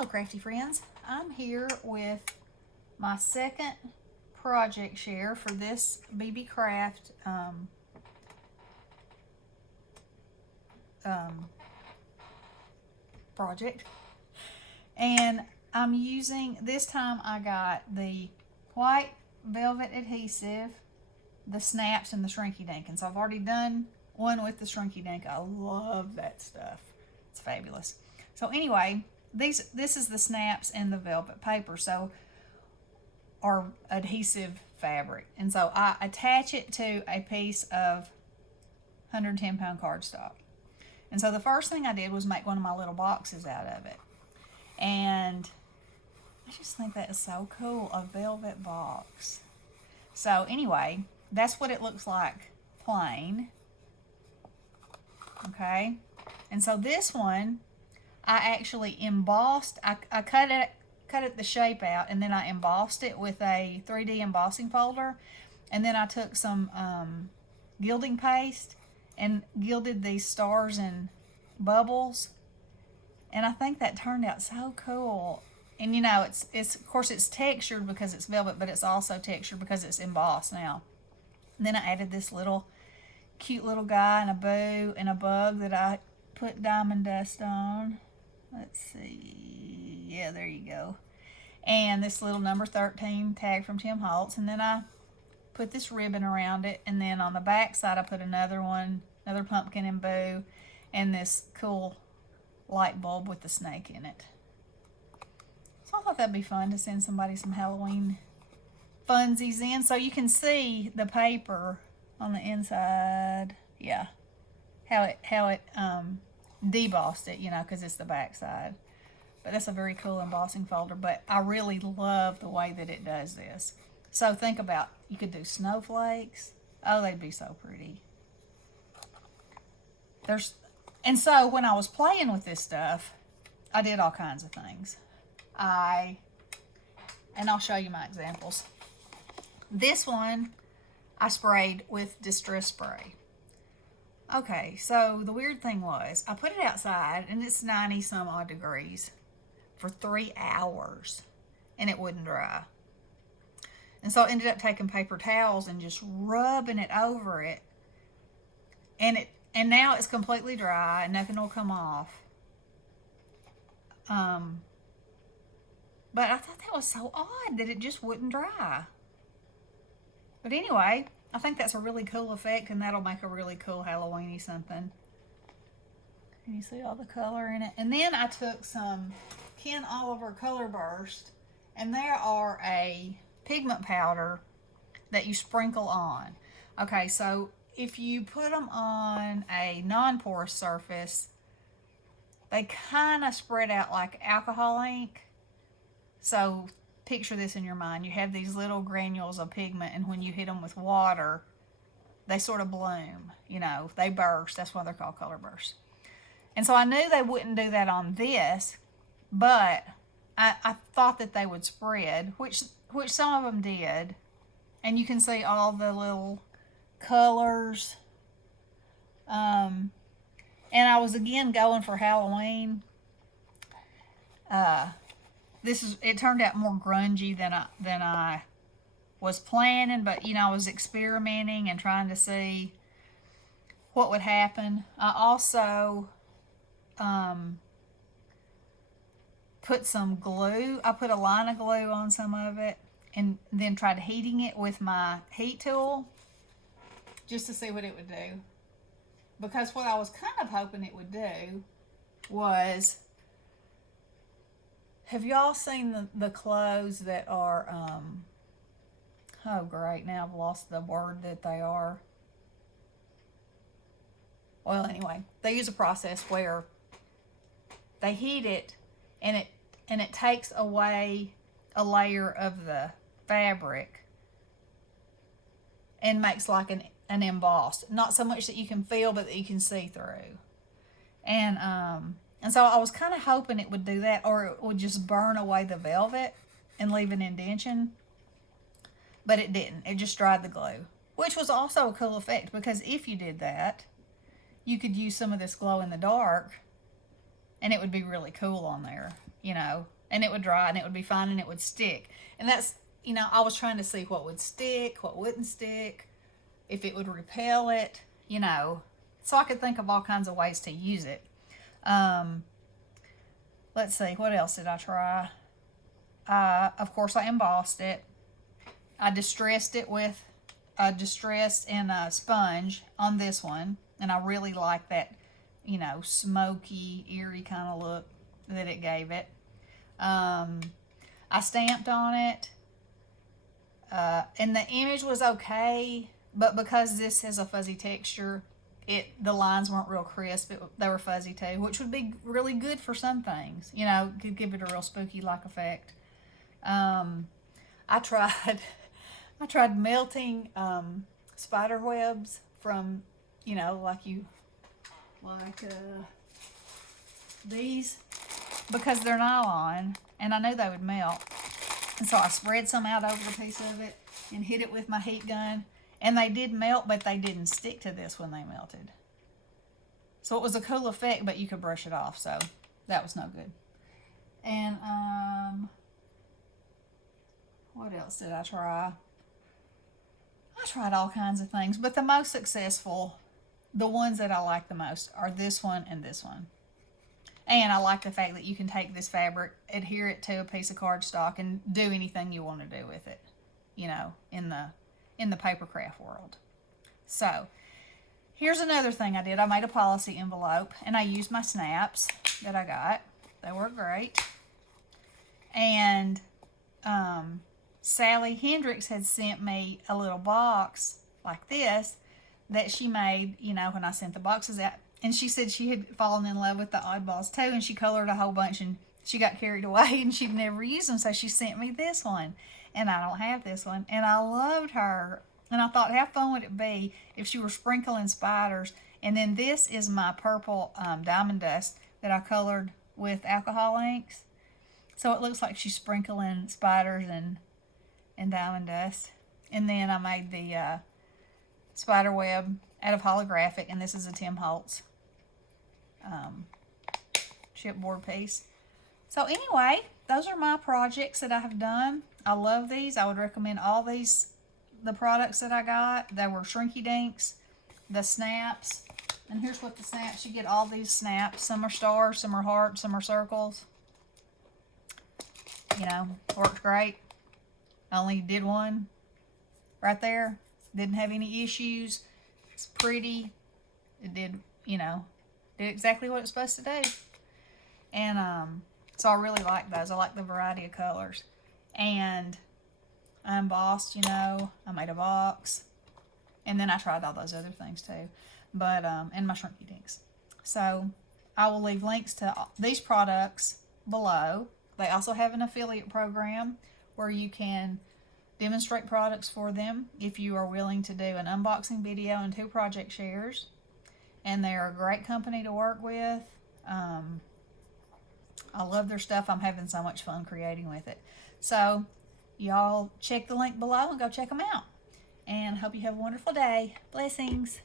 Hello crafty friends, I'm here with my second project share for this Beebeecraft project, and I'm using, this time I got the white velvet adhesive, the snaps, and the shrinky dink. And so I've already done one with the shrinky dink. I love that stuff, it's fabulous. So anyway, this is the snaps and the velvet paper, so our adhesive fabric, and so I attach it to a piece of 110-pound cardstock. And so the first thing I did was make one of my little boxes out of it, and I just think that is so cool, a velvet box. So anyway, that's what it looks like plain. Okay, and so this one I actually embossed. I cut it the shape out, and then I embossed it with a 3D embossing folder, and then I took some gilding paste and gilded these stars and bubbles, and I think that turned out so cool. And you know, it's of course it's textured because it's velvet, but it's also textured because it's embossed now. And then I added this little cute little guy and a bow and a bug that I put diamond dust on. Let's see, yeah, there you go. And this little number 13 tag from Tim Holtz, and then I put this ribbon around it, and then on the back side I put another one, another pumpkin and bow, and this cool light bulb with the snake in it. So I thought that'd be fun to send somebody some Halloween funsies in. So you can see the paper on the inside, yeah, how it debossed it, you know, because it's the back side. But that's a very cool embossing folder, but I really love the way that it does this. So think about, you could do snowflakes. Oh, they'd be so pretty. And so when I was playing with this stuff, I did all kinds of things. And I'll show you my examples. This one I sprayed with distress spray. Okay, so the weird thing was, I put it outside and it's 90 some odd degrees for 3 hours and it wouldn't dry. And so I ended up taking paper towels and just rubbing it over it. And now it's completely dry and nothing will come off. But I thought that was so odd that it just wouldn't dry. But anyway, I think that's a really cool effect, and that'll make a really cool Halloween-y something. Can you see all the color in it? And then I took some Ken Oliver Color Burst, and they are a pigment powder that you sprinkle on. Okay, so if you put them on a non-porous surface, they kind of spread out like alcohol ink. So picture this in your mind. You have these little granules of pigment, and when you hit them with water, they sort of bloom, you know, they burst. That's why they're called color bursts. And so I knew they wouldn't do that on this, but I thought that they would spread, which some of them did. And you can see all the little colors. And I was again going for Halloween. It turned out more grungy than I was planning, but you know, I was experimenting and trying to see what would happen. I also put some glue. I put a line of glue on some of it and then tried heating it with my heat tool just to see what it would do. Because what I was kind of hoping it would do was, have y'all seen the clothes that are, oh great, now I've lost the word that they are. Well, anyway, they use a process where they heat it and it takes away a layer of the fabric and makes like an embossed. Not so much that you can feel, but that you can see through. And so I was kind of hoping it would do that, or it would just burn away the velvet and leave an indentation. But it didn't. It just dried the glue, which was also a cool effect, because if you did that, you could use some of this glow in the dark and it would be really cool on there, you know, and it would dry and it would be fine and it would stick. And that's, you know, I was trying to see what would stick, what wouldn't stick, if it would repel it, you know, so I could think of all kinds of ways to use it. Let's see, what else did I try? Of course, I embossed it. I distressed it with a distress and a sponge on this one, and I really like that, you know, smoky, eerie kind of look that it gave it. I stamped on it, and the image was okay, but because this has a fuzzy texture, the lines weren't real crisp. They were fuzzy too, which would be really good for some things. You know, could give it a real spooky-like effect. I tried melting spider webs from, you know, like these, because they're nylon, and I knew they would melt. And so I spread some out over a piece of it and hit it with my heat gun. And they did melt, but they didn't stick to this when they melted. So it was a cool effect, but you could brush it off, so that was no good. And what else did I try? I tried all kinds of things, but the most successful, the ones that I like the most, are this one and this one. And I like the fact that you can take this fabric, adhere it to a piece of cardstock, and do anything you want to do with it, you know, in the paper craft world. So here's another thing I did. I made a policy envelope, and I used my snaps that I got. They were great. And Sally Hendricks had sent me a little box like this that she made, you know, when I sent the boxes out. And she said she had fallen in love with the oddballs too, and she colored a whole bunch, and she got carried away and she'd never used them, so she sent me this one. And I don't have this one, and I loved her. And I thought, how fun would it be if she were sprinkling spiders? And then this is my purple diamond dust that I colored with alcohol inks. So it looks like she's sprinkling spiders and diamond dust. And then I made the spider web out of holographic, and this is a Tim Holtz chipboard piece. So anyway, those are my projects that I have done. I love these. I would recommend all these, the products that I got. They were Shrinky Dinks, the snaps, and here's what the snaps, you get all these snaps. Some are stars, some are hearts, some are circles. You know, worked great. I only did one right there. Didn't have any issues. It's pretty. It did, you know, did exactly what it's supposed to do. And so I really like those. I like the variety of colors. And I embossed, you know, I made a box. And then I tried all those other things too. But, and my Shrinky Dinks. So I will leave links to these products below. They also have an affiliate program where you can demonstrate products for them if you are willing to do an unboxing video and 2 project shares. And they're a great company to work with. I love their stuff. I'm having so much fun creating with it. So y'all check the link below and go check them out. And hope you have a wonderful day. Blessings.